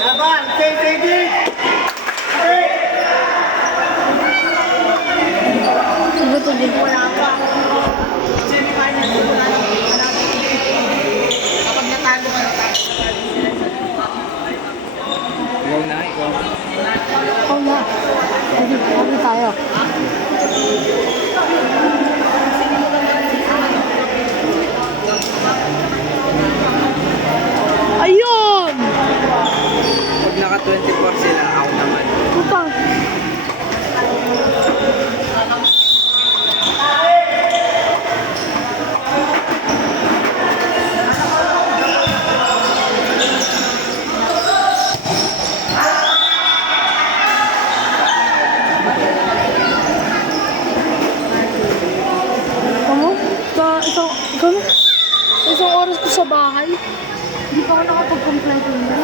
Laban, KKD! Ito din. Wala pa. Semi-final ko na lang. Kapag natalo ka na tayo. Ikaw na, ikaw. Oo nga. Lagi tayo. Ayun! Pag naka 24 sila, ako naman. Putang. Ano? Ikaw na? Isang oras ko sa bahay. Hindi pa ako nakapag-comply ko na.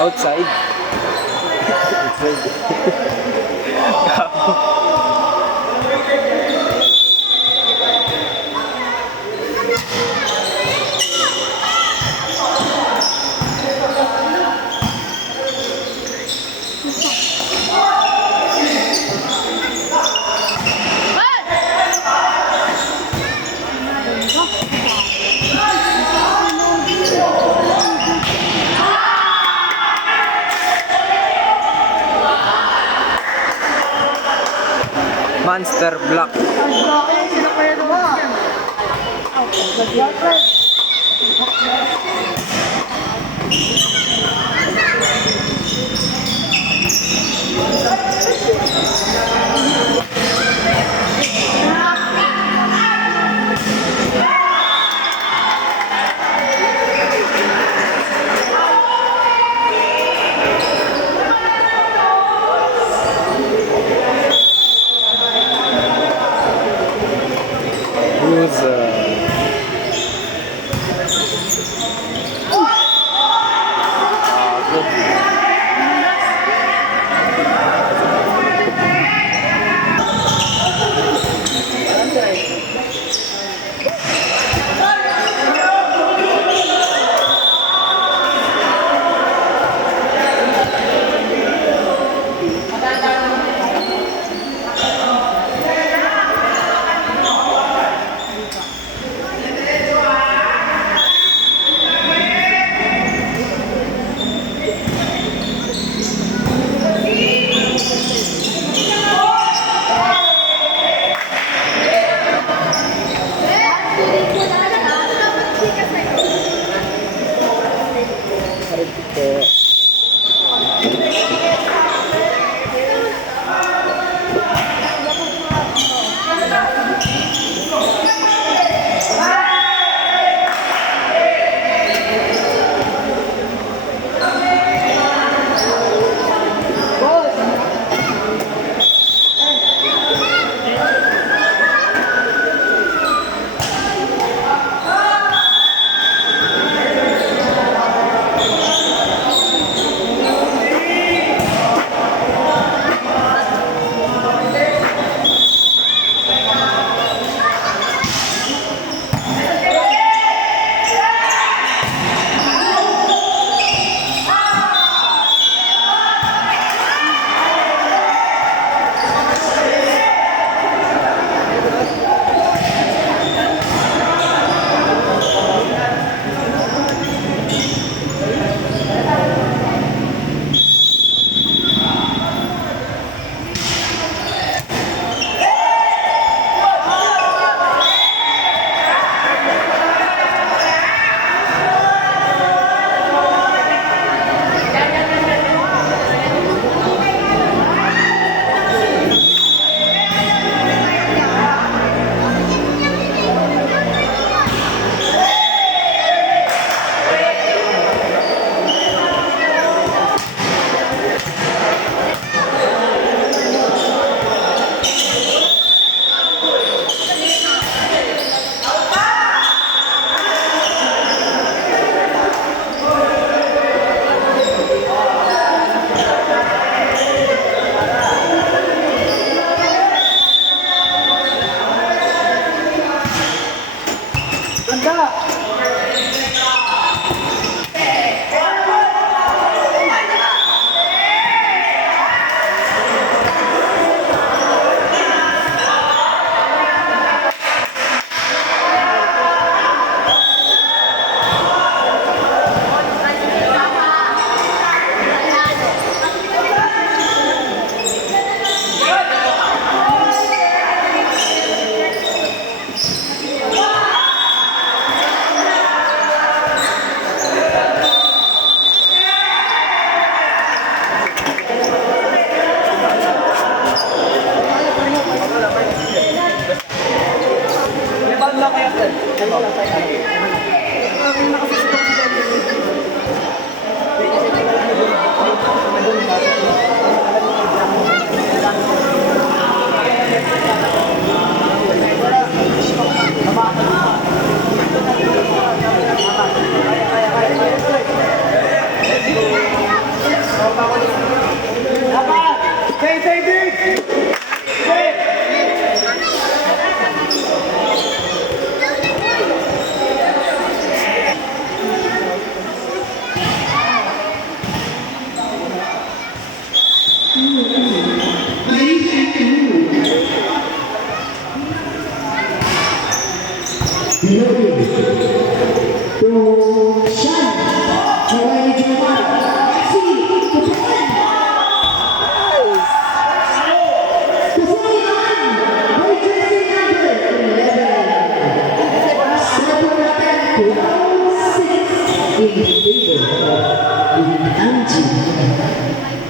Outside. Monster Block.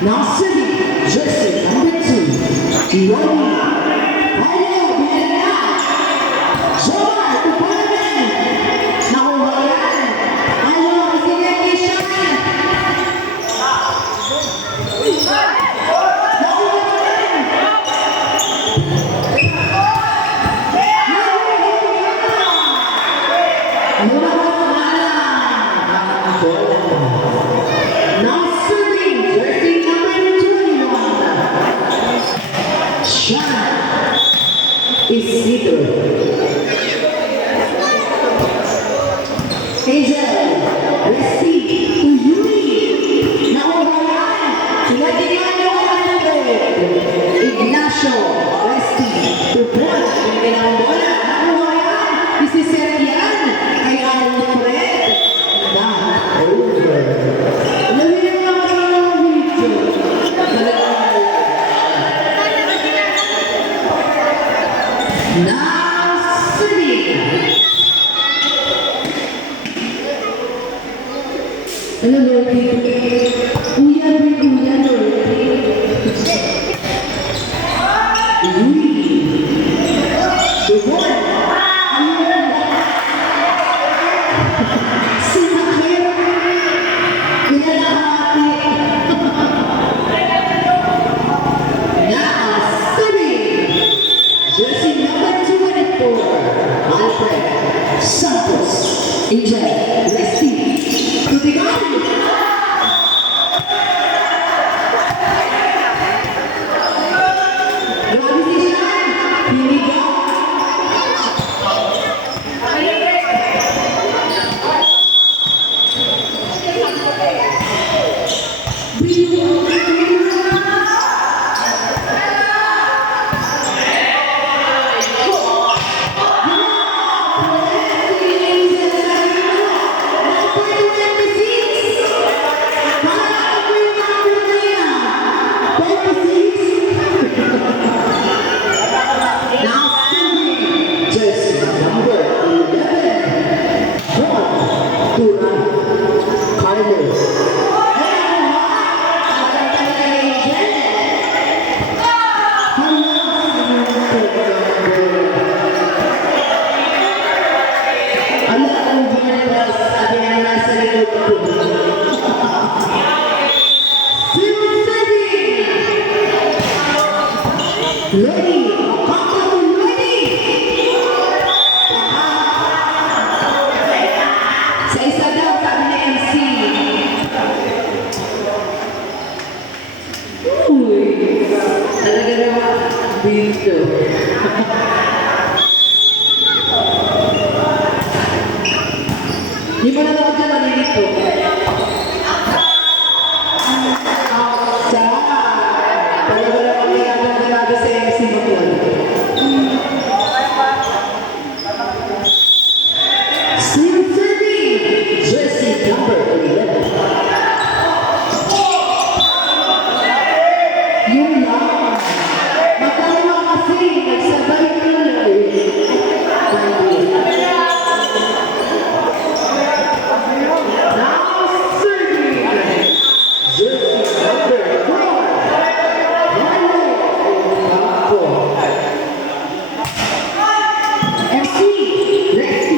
Nasri, jersey number 2, Iwani, Ayo Bilena, Joel Upanan, Naubayan, Ayo Isinyanishan, Isidro, Angel, Resti, Yuri, Naubayan, Latinano Ignacio, Resti, Tupon, Naubayan, Naubayan, Isiserian, kay Alfred, not over. Lawin ang mga video. Nasri. Ano Lodi? Kuya, kuya Lodi. Yuri. Tubon. Sinakir. Pinalahati. Nasri. Jersey number 24, Alfred Santos, Angel, Resti, Tudigan. Gravitation, Piniga. Di mo nanood dyan, malilito. Outside. Wala kang ginagawa sa MC mo yun. Still serving. Jersey number 11. Yun lang. Magkalawa kasi. Nagsabay ka na Now serving. Jersey number 4. MC, Lexi.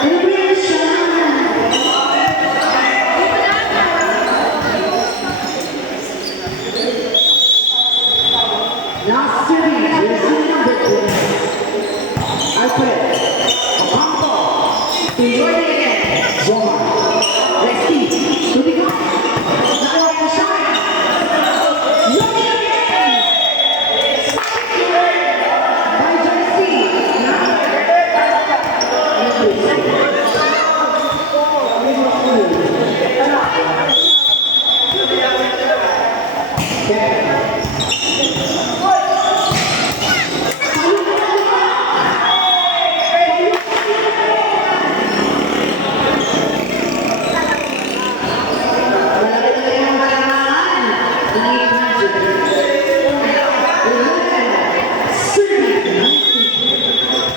Celebration. Now serving, jersey number 2. Alfred, Ocampo, enjoy it again. Zomar, Lexi, Tubigan, Nakuha ko siya. Looking again. By jersey,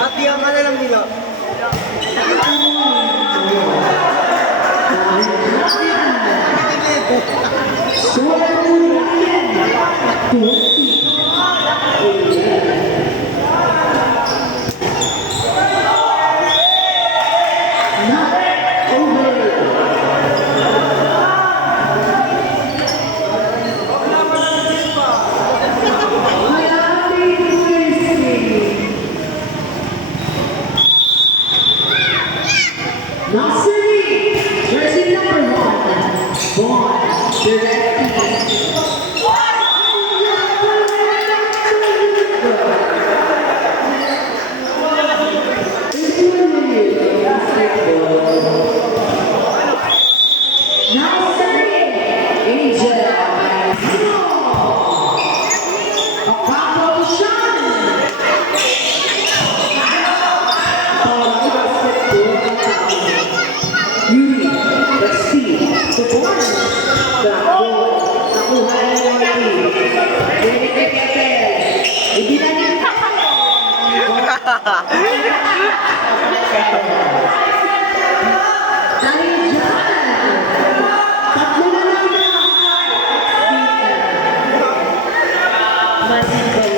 At diyan ka na lang nila. Nasiri, jersey number 1, Vaughn Directi. Nasiri, Angel Manzino. Ocampo Sean. Yuri, Lexi, Tupon, nakuha na yung Yuri. Hindi na niya. Dahil dyan, tatlo na lang na. Martin Boy.